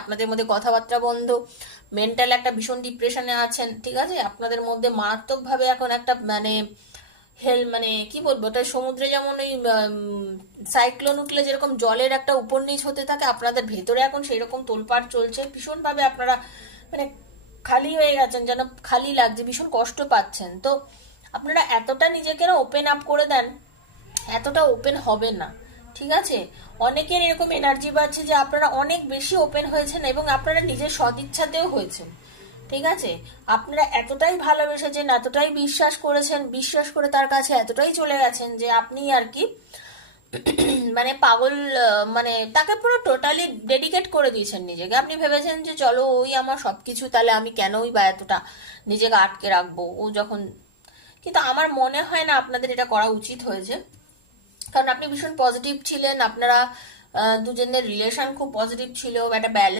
আপনাদের মধ্যে কথাবার্তা বন্ধ, মেন্টাল একটা ভীষণ ডিপ্রেশনে আছেন, ঠিক আছে? আপনাদের মধ্যে মারাত্মকভাবে এখন একটা মানে মানে কি বলবো, ওটা সমুদ্রে যেমন ওই সাইক্লোন উঠলে যেরকম জলের একটা উপর নিচ হতে থাকে, আপনাদের ভেতরে এখন সেই রকম তোলপাড় চলছে ভীষণভাবে। আপনারা মানে খালি হয়ে গেছেন, যেন খালি লাগছে, ভীষণ কষ্ট পাচ্ছেন। তো আপনারা এতটা নিজেকে ওপেন আপ করে দেন, এতটা ওপেন হবে না, ঠিক আছে? অনেকের এরকম এনার্জি পাচ্ছে যে আপনারা অনেক বেশি ওপেন হয়েছেন এবং আপনারা নিজের সদিচ্ছাতেও হয়েছেন, ঠিক আছে? আপনারা এতটাই ভালোবেসেছেন, এতটাই বিশ্বাস করেছেন, বিশ্বাস করে তার কাছে এতটাই চলে গেছেন যে আপনি আর কি মানে পাগল, মানে তাকে পুরো টোটালি ডেডিকেট করে দিয়েছেন নিজেকে। আপনি ভেবেছেন যে চলো ওই আমার সবকিছু, তাহলে আমি কেনই বা এতটা নিজেকে আটকে রাখবো ও যখন। কিন্তু আমার মনে হয় না আপনাদের এটা করা উচিত হয়েছে, কারণ আপনি ভীষণ পজিটিভ ছিলেন, আপনারা দুজনের রিলেশন খুব পজিটিভ ছিল, একটা ব্যালেন্স